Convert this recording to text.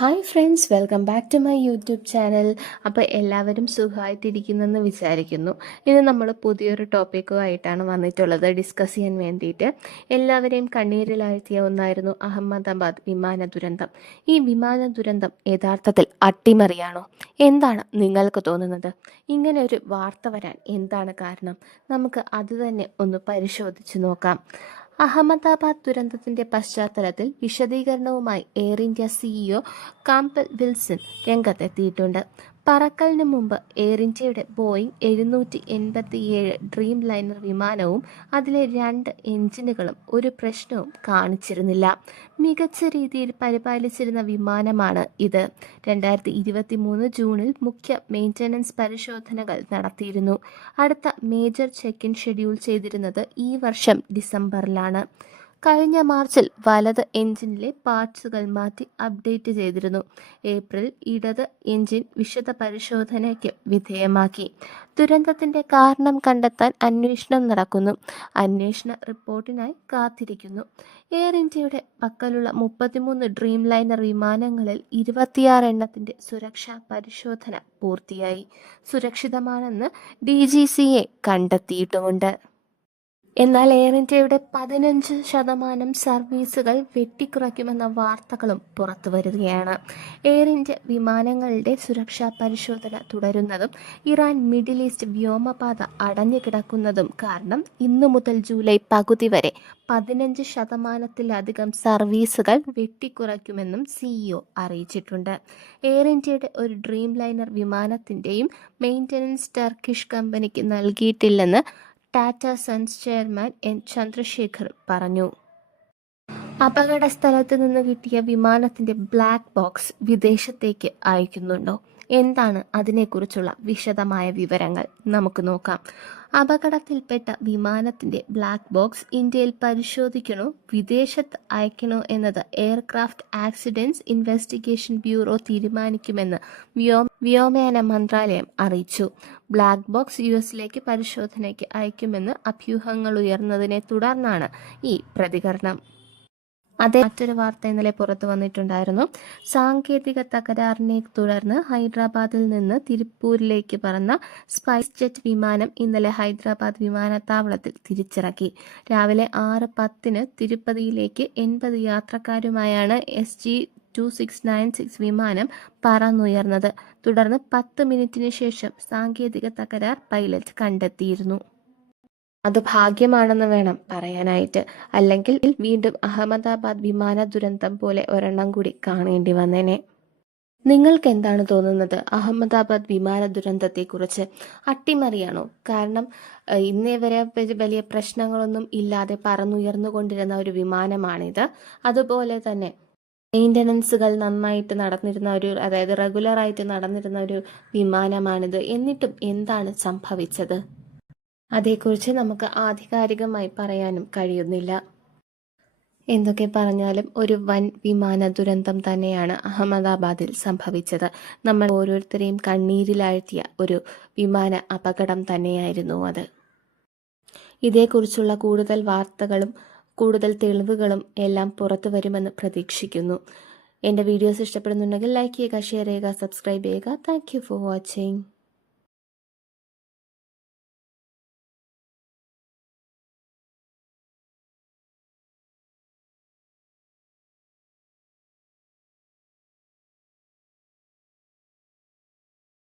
Hi friends, welcome back to my YouTube channel. അപ്പോൾ എല്ലാവരും സുഖമായിട്ടിരിക്കുന്നെന്ന് വിചാരിക്കുന്നു. ഇന്ന് നമ്മൾ പുതിയൊരു ടോപ്പിക്കുമായിട്ടാണ് വന്നിട്ടുള്ളത് ഡിസ്കസ് ചെയ്യാൻ വേണ്ടിയിട്ട്. എല്ലാവരെയും കണ്ണീരിലാഴ്ത്തിയ ഒന്നായിരുന്നു അഹമ്മദാബാദ് വിമാന ദുരന്തം. ഈ വിമാന ദുരന്തം യഥാർത്ഥത്തിൽ അട്ടിമറിയാണോ? എന്താണ് നിങ്ങൾക്ക് തോന്നുന്നത്? ഇങ്ങനെ ഒരു വാർത്ത വരാൻ എന്താണ് കാരണം? നമുക്ക് അത് തന്നെ ഒന്ന് പരിശോധിച്ച് നോക്കാം. അഹമ്മദാബാദ് ദുരന്തത്തിന്റെ പശ്ചാത്തലത്തിൽ വിശദീകരണവുമായി എയർ ഇന്ത്യ സിഇഒ കാംബൽ വിൽസൺ രംഗത്തെത്തിയിട്ടുണ്ട്. പറക്കലിന് മുമ്പ് എയർ ഇന്ത്യയുടെ ബോയിങ് 787 ഡ്രീം ലൈനർ വിമാനവും അതിലെ 2 എഞ്ചിനുകളും ഒരു പ്രശ്നവും കാണിച്ചിരുന്നില്ല. മികച്ച രീതിയിൽ പരിപാലിച്ചിരുന്ന വിമാനമാണ് ഇത്. 2023 ജൂണിൽ മുഖ്യ മെയിൻ്റനൻസ് പരിശോധനകൾ നടത്തിയിരുന്നു. അടുത്ത മേജർ ചെക്ക് ഇൻ ഷെഡ്യൂൾ ചെയ്തിരുന്നത് ഈ വർഷം ഡിസംബറിലാണ്. കഴിഞ്ഞ മാർച്ചിൽ വലത് എഞ്ചിനിലെ പാർട്സുകൾ മാറ്റി അപ്ഡേറ്റ് ചെയ്തിരുന്നു. ഏപ്രിൽ ഇടത് എഞ്ചിൻ വിശദ പരിശോധനയ്ക്ക് വിധേയമാക്കി. ദുരന്തത്തിന്റെ കാരണം കണ്ടെത്താൻ അന്വേഷണം നടക്കുന്നു. അന്വേഷണ റിപ്പോർട്ടിനായി കാത്തിരിക്കുന്നു. എയർ ഇന്ത്യയുടെ പക്കലുള്ള 33 ഡ്രീം ലൈനർ വിമാനങ്ങളിൽ 26 എണ്ണത്തിന്റെ സുരക്ഷാ പരിശോധന പൂർത്തിയായി. സുരക്ഷിതമാണെന്ന് DGCA കണ്ടെത്തിയിട്ടുമുണ്ട്. എന്നാൽ എയർ ഇന്ത്യയുടെ 15% സർവീസുകൾ വെട്ടിക്കുറയ്ക്കുമെന്ന വാർത്തകളും പുറത്തു വരികയാണ്. എയർ ഇന്ത്യ വിമാനങ്ങളുടെ സുരക്ഷാ പരിശോധന തുടരുന്നതും ഇറാൻ മിഡിൽ ഈസ്റ്റ് വ്യോമപാത അടഞ്ഞുകിടക്കുന്നതും കാരണം ഇന്നു മുതൽ ജൂലൈ പകുതി വരെ 15%-ലധികം സർവീസുകൾ വെട്ടിക്കുറയ്ക്കുമെന്നും സിഇഒ അറിയിച്ചിട്ടുണ്ട്. എയർ ഇന്ത്യയുടെ ഒരു ഡ്രീം ലൈനർ വിമാനത്തിൻ്റെയും മെയിൻ്റനൻസ് ടർക്കിഷ് കമ്പനിക്ക് നൽകിയിട്ടില്ലെന്ന് Tata sons chairman N Chandrasekhar പറഞ്ഞു. അപകട സ്ഥലത്ത് നിന്ന് കിട്ടിയ വിമാനത്തിന്റെ ബ്ലാക്ക് ബോക്സ് വിദേശത്തേക്ക് അയക്കുന്നുണ്ടോ? എന്താണ് അതിനെക്കുറിച്ചുള്ള വിശദമായ വിവരങ്ങൾ നമുക്ക് നോക്കാം. അപകടത്തിൽപ്പെട്ട വിമാനത്തിന്റെ ബ്ലാക്ക് ബോക്സ് ഇന്ത്യയിൽ പരിശോധിക്കണോ വിദേശത്ത് അയക്കണോ എന്നത് എയർക്രാഫ്റ്റ് ആക്സിഡൻറ്റ്സ് ഇൻവെസ്റ്റിഗേഷൻ ബ്യൂറോ തീരുമാനിക്കുമെന്ന് വ്യോമയാന മന്ത്രാലയം അറിയിച്ചു. ബ്ലാക്ക് ബോക്സ് US പരിശോധനയ്ക്ക് അയക്കുമെന്ന് അഭ്യൂഹങ്ങൾ ഉയർന്നതിനെ തുടർന്നാണ് ഈ പ്രതികരണം. മറ്റൊരു വാർത്ത ഇന്നലെ പുറത്തു വന്നിട്ടുണ്ടായിരുന്നു. സാങ്കേതിക തകരാറിനെ തുടർന്ന് ഹൈദരാബാദിൽ നിന്ന് തിരുപ്പൂരിലേക്ക് പറന്ന സ്പൈസ് ജെറ്റ് വിമാനം ഇന്നലെ ഹൈദരാബാദ് വിമാനത്താവളത്തിൽ തിരിച്ചിറക്കി. രാവിലെ 6:10 തിരുപ്പതിയിലേക്ക് 80 യാത്രക്കാരുമായാണ് SG-2696 വിമാനം പറന്നുയർന്നത്. തുടർന്ന് 10 മിനിറ്റിന് ശേഷം സാങ്കേതിക തകരാർ പൈലറ്റ് കണ്ടെത്തിയിരുന്നു. അത് ഭാഗ്യമാണെന്ന് വേണം പറയാനായിട്ട്. അല്ലെങ്കിൽ വീണ്ടും അഹമ്മദാബാദ് വിമാന ദുരന്തം പോലെ ഒരെണ്ണം കൂടി കാണേണ്ടി വന്നേനെ. നിങ്ങൾക്ക് എന്താണ് തോന്നുന്നത് അഹമ്മദാബാദ് വിമാന ദുരന്തത്തെക്കുറിച്ച്? അട്ടിമറിയാണോ? കാരണം ഇന്നേ വരെ വലിയ പ്രശ്നങ്ങളൊന്നും ഇല്ലാതെ പറന്നുയർന്നുകൊണ്ടിരുന്ന ഒരു വിമാനമാണിത്. അതുപോലെ തന്നെ മെയിൻ്റനൻസുകൾ നന്നായിട്ട് നടന്നിരുന്ന അതായത് റെഗുലറായിട്ട് നടന്നിരുന്ന ഒരു വിമാനമാണിത്. എന്നിട്ടും എന്താണ് സംഭവിച്ചത്? അതേക്കുറിച്ച് നമുക്ക് ആധികാരികമായി പറയാനും കഴിയുന്നില്ല. എന്തൊക്കെ പറഞ്ഞാലും ഒരു വൻ വിമാന ദുരന്തം തന്നെയാണ് അഹമ്മദാബാദിൽ സംഭവിച്ചത്. നമ്മൾ ഓരോരുത്തരെയും കണ്ണീരിലാഴ്ത്തിയ ഒരു വിമാന അപകടം തന്നെയായിരുന്നു അത്. ഇതേക്കുറിച്ചുള്ള കൂടുതൽ വാർത്തകളും കൂടുതൽ തെളിവുകളും എല്ലാം പുറത്തു വരുമെന്ന് പ്രതീക്ഷിക്കുന്നു. എൻ്റെ വീഡിയോസ് ഇഷ്ടപ്പെടുന്നുണ്ടെങ്കിൽ ലൈക്ക് ചെയ്യുക, ഷെയർ ചെയ്യുക, സബ്സ്ക്രൈബ് ചെയ്യുക. Thank you for watching.